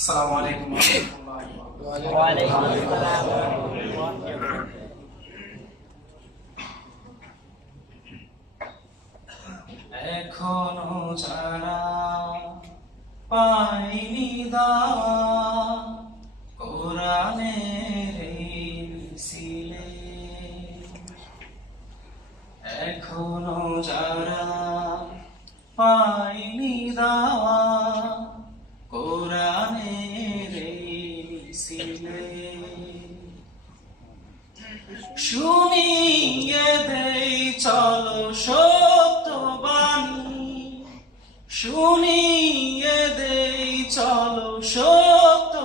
আসসালামু আলাইকুম ওয়া ওয়ালাইকুম আসসালাম এখনও যারা পাইনি দাওয়া কোরআনের এখনও যারা শুনিয়ে দেই, চলো সত্যবাণী। শুনিয়ে দেই, চলো সত্যবাণী।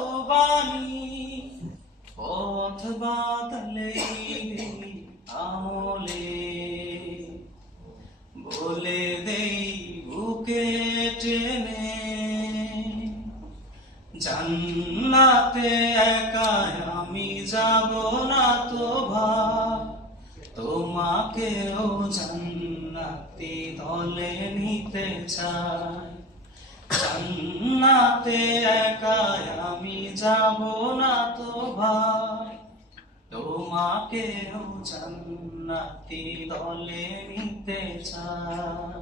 পথ বাদলে আমলে। বলে দেই, বুকে টেনে জান্নাতে একা আমি যাব না তো ভাই তোমাকেও জান্নাতি দলে নিতে চাই। জান্নাতে একা আমি যাব না তো ভাই তোমাকেও জান্নাতি দলে নিতে চাই।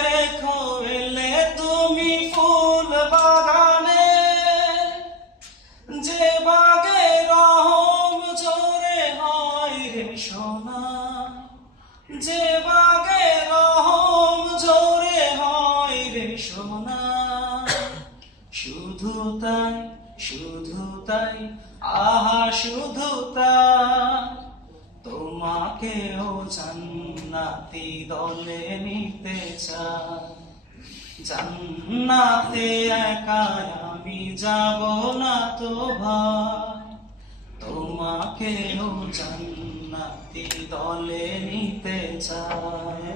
শুধু তাই শুধু তাই, আহা, শুধু জান্নাতি দলে নিতে জান্নাতে আমি যাব না তো ভাই। তোমাকেও জান্নাতি দলে নিতে চাই।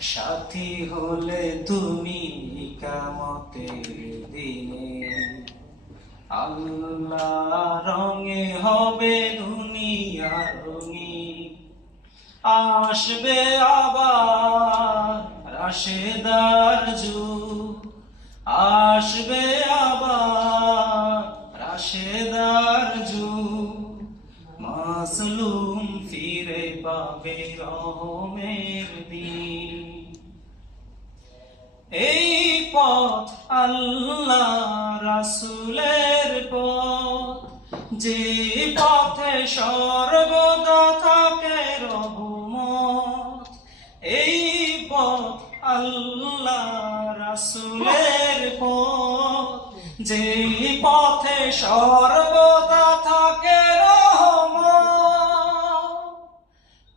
সাথী হলে তুমি কামতের দিনে আল্লাহ রঙে হবে দুনিয়া রঙি আসবে আবার রাশেদার যুগ আসবে আবার রাশেদার যুগ মাসলুম ফিরে পাবে রহমের দিন এই পথ আল্লাহ রাসুলের পথ। যে পথে সর্বদা থাকে রহমত এই পথ আল্লাহ রাসুলের পথ। যে পথে সর্বদা থাকে রহমত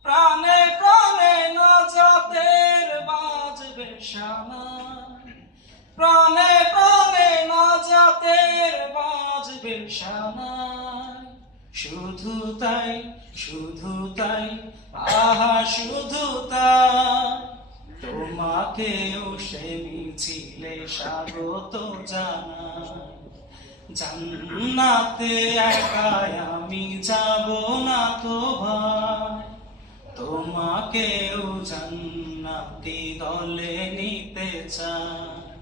প্রাণে প্রাণে নাজাতের বাজবে শানা প্রাণে প্রাণে নাজাতের বাজবে শানা শুধু তাই শুধু তাই, আহা, শুধু তাই। তোমাকেও সে মিছিলে স্বাগত জানাই। জান্নাতে একাই আমি যাব না তো ভাই। তোমাকেও জান্নাতি দলে নিতে চাই।